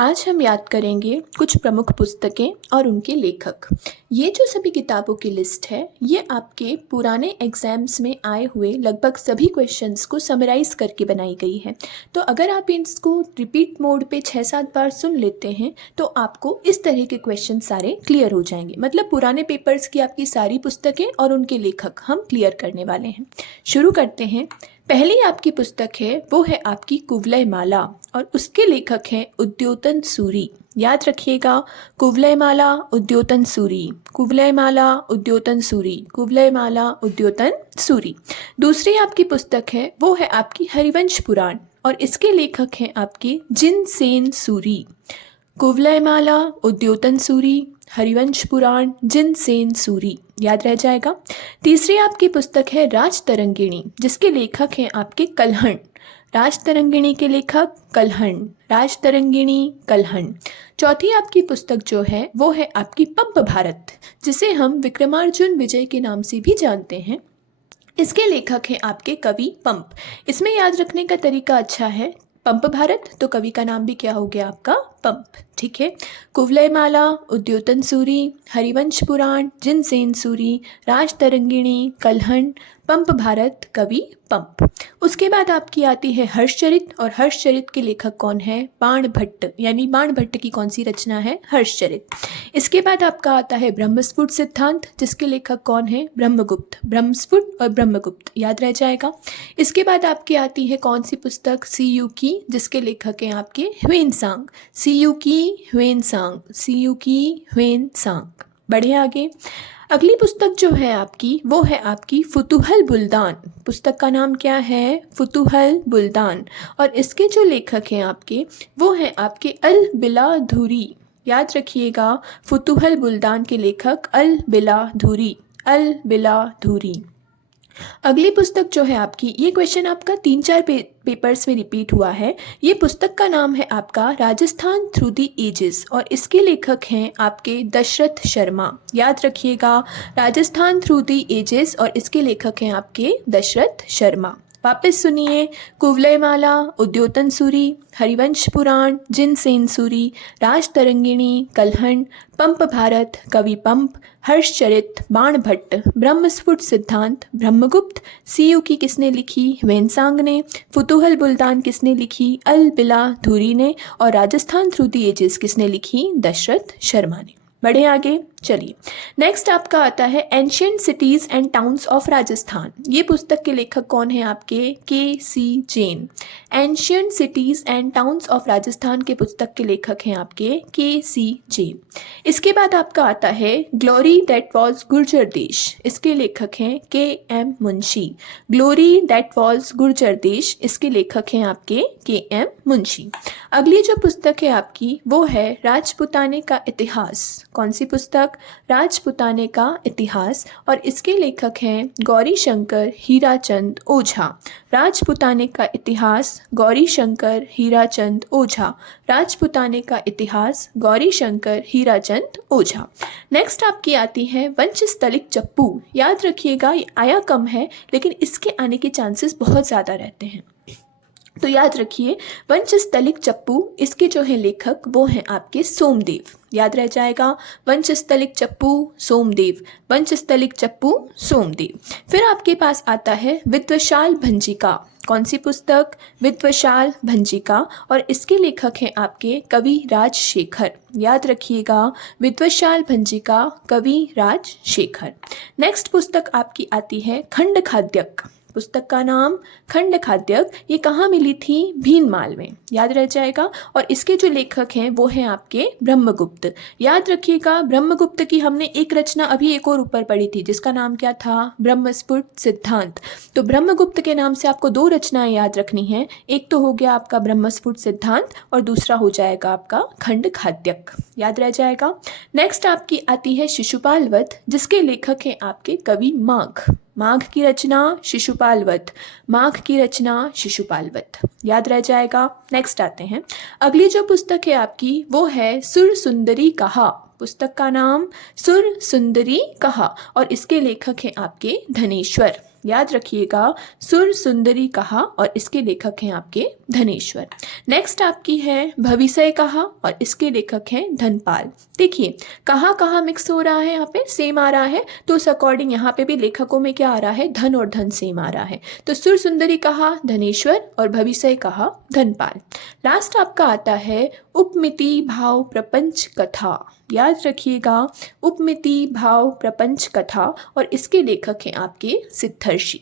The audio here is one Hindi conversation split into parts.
आज हम याद करेंगे कुछ प्रमुख पुस्तकें और उनके लेखक। ये जो सभी किताबों की लिस्ट है, ये आपके पुराने एग्जाम्स में आए हुए लगभग सभी क्वेश्चंस को समराइज करके बनाई गई है। तो अगर आप इसको रिपीट मोड पे 6-7 बार सुन लेते हैं तो आपको इस तरह के क्वेश्चन सारे क्लियर हो जाएंगे। मतलब पुराने पेपर्स की आपकी सारी पुस्तकें और उनके लेखक हम क्लियर करने वाले हैं। शुरू करते हैं। पहली आपकी पुस्तक है वो है आपकी कुवलय माला और उसके लेखक हैं उद्योतन सूरी। याद रखिएगा, कुवलय माला उद्योतन सूरी, कुवलय माला उद्योतन सूरी, कुवलय माला उद्योतन सूरी। दूसरी आपकी पुस्तक है वो है आपकी हरिवंश पुराण और इसके लेखक हैं आपके जिनसेन सूरी। कुवलय माला उद्योतन सूरी, हरिवंश पुराण, जिनसेन सूरी। याद रह जाएगा। तीसरी आपकी पुस्तक है राजतरंगिणी जिसके लेखक हैं आपके कल्हण। राजतरंगिणी के लेखक कल्हण, राजतरंगिणी कल्हण। चौथी आपकी पुस्तक जो है वो है आपकी पंप भारत जिसे हम विक्रमार्जुन विजय के नाम से भी जानते हैं। इसके लेखक हैं आपके कवि पंप। इसमें याद रखने का तरीका अच्छा है, पंप भारत तो कवि का नाम भी क्या हो गया आपका पंप। ठीक है। कुवलय माला उद्योतन सूरी, हरिवंश पुराण, जिनसेन सूरी, राजतरंगिणी कल्हण, पंप भारत, कवि पंप। उसके बाद आपकी आती है हर्षचरित और हर्षचरित के लेखक कौन है? बाण भट्ट, यानी बाण भट्ट की कौन सी रचना है? हर्षचरित। इसके बाद आपका आता है ब्रह्मस्फुट सिद्धांत जिसके लेखक कौन है? ब्रह्मगुप्त। ब्रह्मस्फुट और ब्रह्मगुप्त याद रह जाएगा। इसके बाद आपकी आती है कौन सी पुस्तक? सीयू की जिसके लेखक हैं आपके ह्वेनसांग। सीयू की ह्वेनसांग, सीयू की ह्वेनसांग। बढ़े आगे। अगली पुस्तक जो है आपकी वो है आपकी फुतूहल बुल्दान। पुस्तक का नाम क्या है? फुतूहल बुल्दान और इसके जो लेखक हैं आपके वो हैं आपके अल बिला धूरी। याद रखिएगा, फुतूहल बुल्दान के लेखक अल बिला धूरी, अल बिला धूरी। अगली पुस्तक जो है आपकी, ये क्वेश्चन आपका 3-4 पेपर्स में रिपीट हुआ है। ये पुस्तक का नाम है आपका राजस्थान थ्रू द एजेस और इसके लेखक हैं आपके दशरथ शर्मा। याद रखिएगा, राजस्थान थ्रू द एजेस और इसके लेखक हैं आपके दशरथ शर्मा। वापस सुनिए। कुवलय माला उद्योतन सूरी, हरिवंश पुराण, जिनसेन सूरी, राजतरंगिणी कल्हण, पंप भारत, कवि पंप, हर्षचरित, बाण भट्ट, ब्रह्मस्फुट सिद्धांत, ब्रह्मगुप्त। सीयू की किसने लिखी? ह्वेनसांग ने। फुतूहल बुल्दान किसने लिखी? अल बिला धूरी ने। और राजस्थान थ्रू द एजेस किसने लिखी? दशरथ शर्मा ने। बढ़े आगे। चलिए, नेक्स्ट आपका आता है ancient cities and towns of Rajasthan. ये पुस्तक के लेखक कौन है आपके? KC. Jain. Ancient cities and towns of Rajasthan के पुस्तक के लेखक हैं आपके के.सी. जैन। इसके बाद आपका आता है ग्लोरी दैट वॉज गुर्जर देश। इसके लेखक हैं KM. Munshi. Glory that was Gurjara देश, इसके लेखक हैं आपके के.एम. मुंशी। अगली जो पुस्तक है आपकी वो है राजपुताने का इतिहास। कौन सी पुस्तक? राजपुताने का इतिहास और इसके लेखक हैं गौरी शंकर हीराचंद ओझा। राजपुताने का इतिहास, गौरी शंकर हीराचंद ओझा। राजपुताने का इतिहास, गौरी शंकर हीराचंद ओझा। नेक्स्ट आपकी आती है वंशस्थलिक चप्पू। याद रखिएगा, ये आया कम है लेकिन इसके आने के चांसेस बहुत ज़्यादा रहते हैं, तो याद रखिए वंशस्थलिक चप्पू। इसके जो है लेखक वो हैं आपके सोमदेव। याद रह जाएगा, वंशस्थलिक चप्पू सोमदेव, वंशस्थलिक चप्पू सोमदेव। फिर आपके पास आता है विद्वशाल भंजिका। कौन सी पुस्तक? विद्वशाल भंजिका और इसके लेखक हैं आपके कवि राजशेखर। याद रखिएगा, विद्वशाल भंजिका, कवि राजशेखर। नेक्स्ट पुस्तक आपकी आती है खंड खाद्यक। पुस्तक का नाम खंड खाद्यक। ये कहाँ मिली थी? भीनमाल में। याद रह जाएगा। और इसके जो लेखक हैं वो हैं आपके ब्रह्मगुप्त। याद रखिएगा, ब्रह्मगुप्त की हमने एक रचना अभी एक और ऊपर पढ़ी थी जिसका नाम क्या था? ब्रह्मस्फुट सिद्धांत। तो ब्रह्मगुप्त के नाम से आपको 2 रचनाएं याद रखनी है। एक तो हो गया आपका ब्रह्मस्फुट सिद्धांत और दूसरा हो जाएगा आपका खंड खाद्यक। याद रह जाएगा। नेक्स्ट आपकी आती है शिशुपाल वध जिसके लेखक हैं आपके कवि माघ। माघ की रचना शिशुपाल वध, माघ की रचना शिशुपाल वध। याद रह जाएगा। नेक्स्ट आते हैं, अगली जो पुस्तक है आपकी वो है सुर सुंदरी कहा। पुस्तक का नाम सुर सुंदरी कहा और इसके लेखक हैं आपके धनेश्वर। याद रखिएगा, सुर सुंदरी कहा और इसके लेखक हैं आपके धनेश्वर। नेक्स्ट आपकी है भविष्य कहा और इसके लेखक हैं धनपाल। देखिए कहाँ कहाँ मिक्स हो रहा है, यहाँ पे सेम आ रहा है, तो उस अकॉर्डिंग यहाँ पे भी लेखकों में क्या आ रहा है, धन और धन सेम आ रहा है। तो सुर सुंदरी कहा धनेश्वर और भविष्य कहा धनपाल। लास्ट आपका आता है उपमिति भाव प्रपंच कथा। याद रखिएगा, उपमिति भाव प्रपंच कथा और इसके लेखक हैं आपके सिद्धर्षि।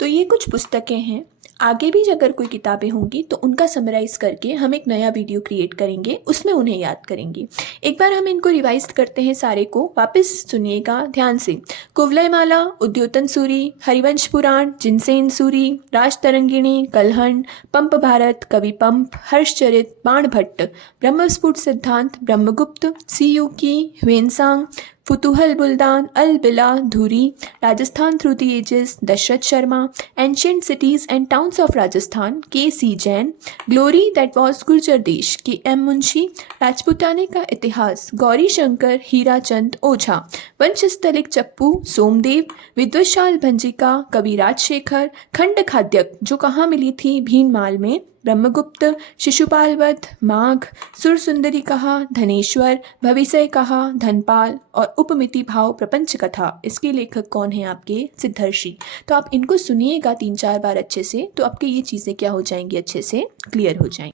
तो ये कुछ पुस्तकें हैं। आगे भी अगर कोई किताबें होंगी तो उनका समराइज़ करके हम एक नया वीडियो क्रिएट करेंगे, उसमें उन्हें याद करेंगे। एक बार हम इनको रिवाइज करते हैं, सारे को वापस सुनिएगा ध्यान से। कुवलयमाला, उद्योतन सूरी, हरिवंश पुराण, जिनसेन सूरी, राजतरंगिणी, कलहन, पंप भारत, कवि पंप, हर्षचरित, बाणभट्ट, ब्रह्मस्फुट सिद्धांत, ब्रह्मगुप्त, सीयूकी, ह्वेनसांग, फुतूहल बुल्दान, अल बिला, धुरी, Rajasthan through the ages, Dasharatha Sharma, ancient cities and towns of Rajasthan, K C Jain, glory that was Gurjara Desh, K M Munshi, राजपुताने का इतिहास, गौरी शंकर, हीराचंद ओझा, वंशस्थलिक चप्पू, सोमदेव, विद्वशाल भंजिका, कवि राजशेखर, खंड खाद्यक जो कहाँ मिली थी, भीनमाल में, ब्रह्मगुप्त, शिशुपाल वध, माघ, सुर सुंदरी कहा, धनेश्वर, भविष्य कहा, धनपाल और उपमिति भाव प्रपंच कथा, इसके लेखक कौन है आपके सिद्धर्षि। तो आप इनको सुनिएगा 3-4 बार अच्छे से, तो आपके ये चीज़ें क्या हो जाएंगी, अच्छे से क्लियर हो जाएंगी।